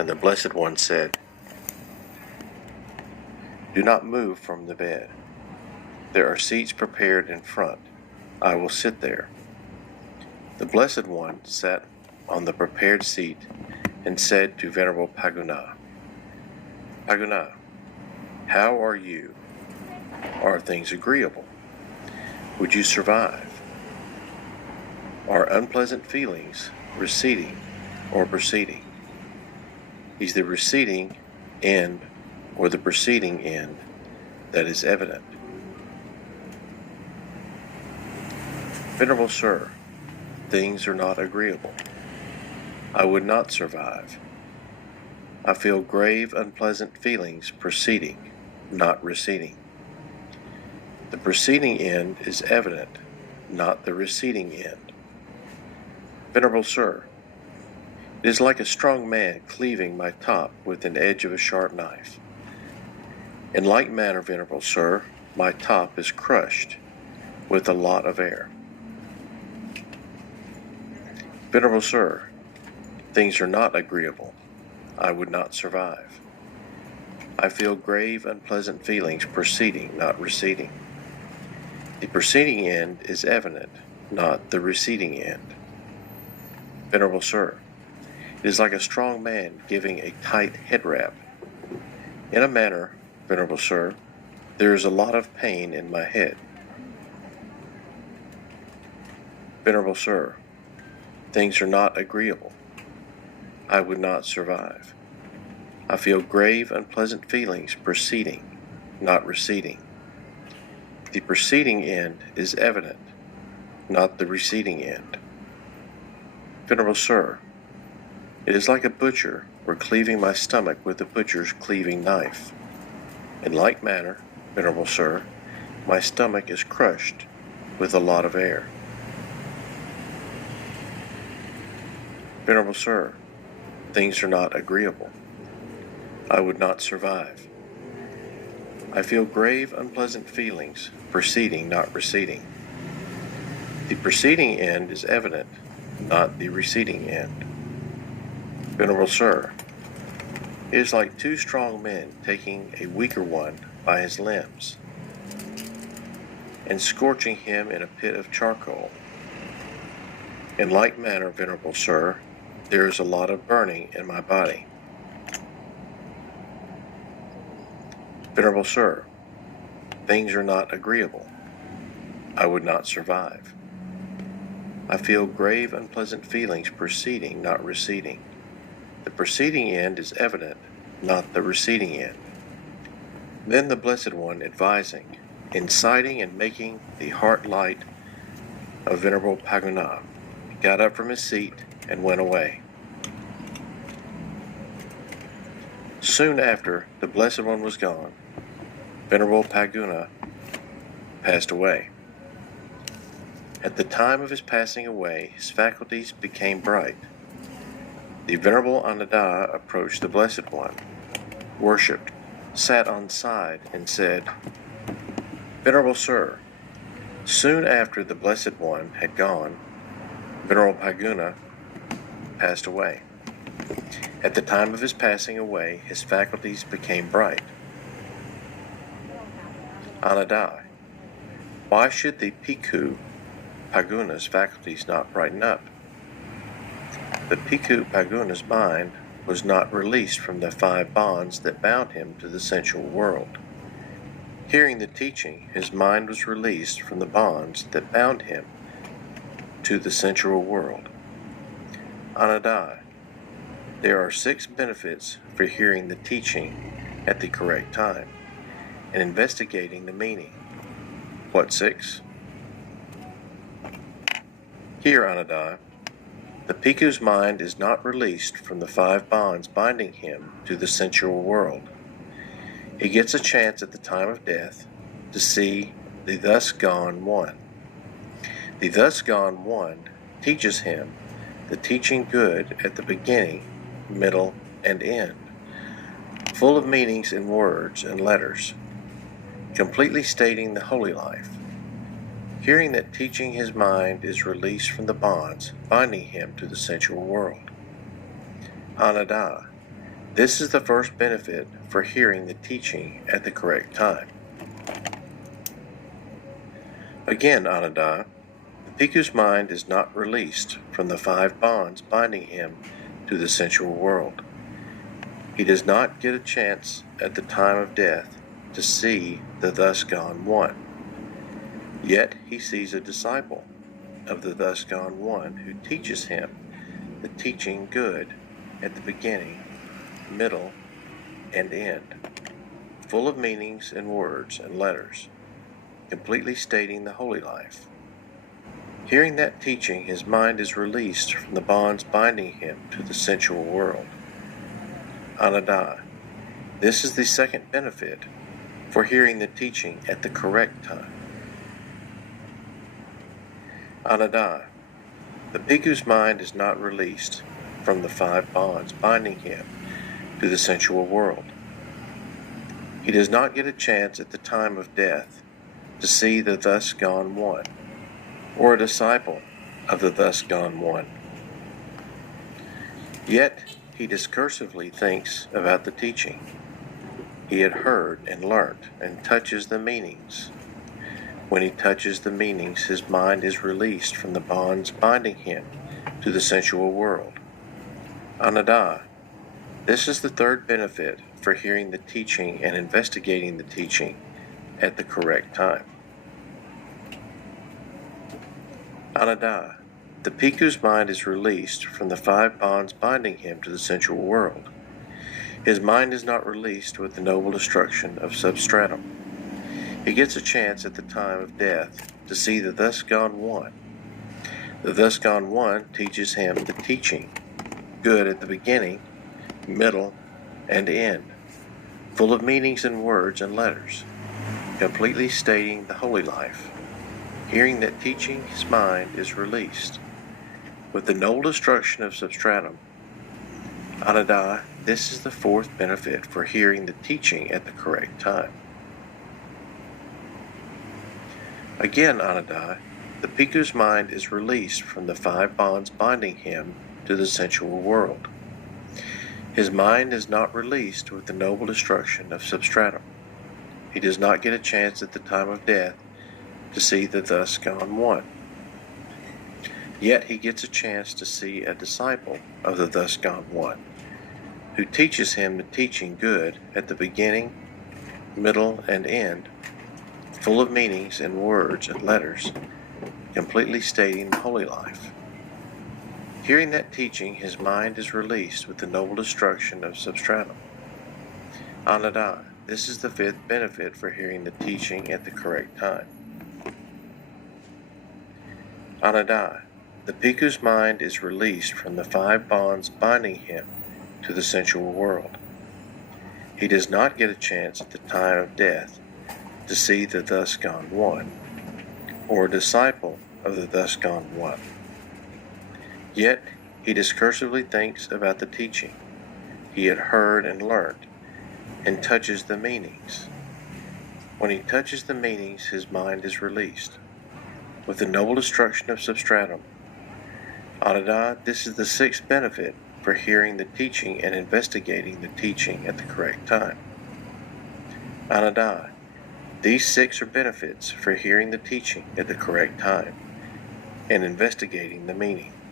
And the Blessed One said, "Do not move from the bed. There are seats prepared in front. I will sit there." The Blessed One sat on the prepared seat and said to Venerable Pagguna, "Pagguna, how are you? Are things agreeable? Would you survive? Are unpleasant feelings receding or proceeding? Is the receding end or the proceeding end that is evident?" Venerable Sir, things are not agreeable. I would not survive. I feel grave unpleasant feelings proceeding, not receding. The proceeding end is evident, not the receding end. Venerable Sir, it is like a strong man cleaving my top with an edge of a sharp knife. In like manner, Venerable Sir, my top is crushed with a lot of air. Venerable Sir, things are not agreeable. I would not survive. I feel grave unpleasant feelings proceeding, not receding. The proceeding end is evident, not the receding end. Venerable Sir, it is like a strong man giving a tight head wrap. In a manner, Venerable Sir, there is a lot of pain in my head. Venerable Sir, things are not agreeable. I would not survive. I feel grave unpleasant feelings proceeding, not receding. The proceeding end is evident, not the receding end. Venerable Sir, it is like a butcher were cleaving my stomach with a butcher's cleaving knife. In like manner, Venerable Sir, my stomach is crushed with a lot of air. Venerable Sir, things are not agreeable. I would not survive. I feel grave unpleasant feelings proceeding, not receding. The proceeding end is evident, not the receding end. Venerable Sir, it is like two strong men taking a weaker one by his limbs and scorching him in a pit of charcoal. In like manner, Venerable Sir, there is a lot of burning in my body. Venerable Sir, things are not agreeable. I would not survive. I feel grave unpleasant feelings proceeding, not receding. The proceeding end is evident, not the receding end. Then the Blessed One, advising, inciting, and making the heart light of Venerable Pagguna, got up from his seat and went away. Soon after the Blessed One was gone, Venerable Pagguna passed away. At the time of his passing away, his faculties became bright. The Venerable Ananda approached the Blessed One, worshipped, sat on side, and said, "Venerable Sir, soon after the Blessed One had gone, Venerable Pagguna passed away. At the time of his passing away, his faculties became bright." Ananda, why should the Bhikkhu Pagguna's faculties not brighten up? The Bhikkhu Pagguna's mind was not released from the 5 bonds that bound him to the sensual world. Hearing the teaching, his mind was released from the bonds that bound him to the sensual world. Ananda, there are 6 benefits for hearing the teaching at the correct time and investigating the meaning. What 6? Here, Ananda, the Bhikkhu's mind is not released from the 5 bonds binding him to the sensual world. He gets a chance at the time of death to see the thus gone one. The thus gone one teaches him the teaching good at the beginning, middle, and end, full of meanings in words and letters, completely stating the holy life. Hearing that teaching, his mind is released from the bonds binding him to the sensual world. Ananda, This is the first benefit for hearing the teaching at the correct time. Again, Ananda, the bhikkhu's mind is not released from the 5 bonds binding him to the sensual world. He does not get a chance at the time of death to see the thus gone one. Yet he sees a disciple of the thus gone one who teaches him the teaching good at the beginning, middle, and end, full of meanings and words and letters, completely stating the holy life. Hearing that teaching, his mind is released from the bonds binding him to the sensual world. Ananda, this is the second benefit for hearing the teaching at the correct time. Ananda, the bhikkhu's mind is not released from the 5 bonds binding him to the sensual world. He does not get a chance at the time of death to see the thus gone one, or a disciple of the thus gone one. Yet he discursively thinks about the teaching he had heard and learnt, and touches the meanings. When he touches the meanings, his mind is released from the bonds binding him to the sensual world. Ananda, this is the third benefit for hearing the teaching and investigating the teaching at the correct time. Ananda, the bhikkhu's mind is released from the 5 bonds binding him to the sensual world. His mind is not released with the noble destruction of substratum. He gets a chance at the time of death to see the thus gone one. The thus gone one teaches him the teaching, good at the beginning, middle, and end, full of meanings and words and letters, completely stating the holy life. Hearing that teaching, his mind is released. With the noble destruction of substratum, Ananda, this is the 4th benefit for hearing the teaching at the correct time. Again, Ananda, the bhikkhu's mind is released from the 5 bonds binding him to the sensual world. His mind is not released with the noble destruction of substratum. He does not get a chance at the time of death to see the thus gone one. Yet he gets a chance to see a disciple of the thus gone one, who teaches him the teaching good at the beginning, middle, and end, full of meanings and words and letters, completely stating the holy life. Hearing that teaching, his mind is released with the noble destruction of substratum. Ananda, this is the 5th benefit for hearing the teaching at the correct time. Ananda, the bhikkhu's mind is released from the 5 bonds binding him to the sensual world. He does not get a chance at the time of death to see the thus gone one, or a disciple of the thus gone one. Yet he discursively thinks about the teaching he had heard and learnt, and touches the meanings. When he touches the meanings, his mind is released. With the noble destruction of substratum, Ananda, this is the 6th benefit for hearing the teaching and investigating the teaching at the correct time. Ananda, these 6 are benefits for hearing the teaching at the correct time and investigating the meaning.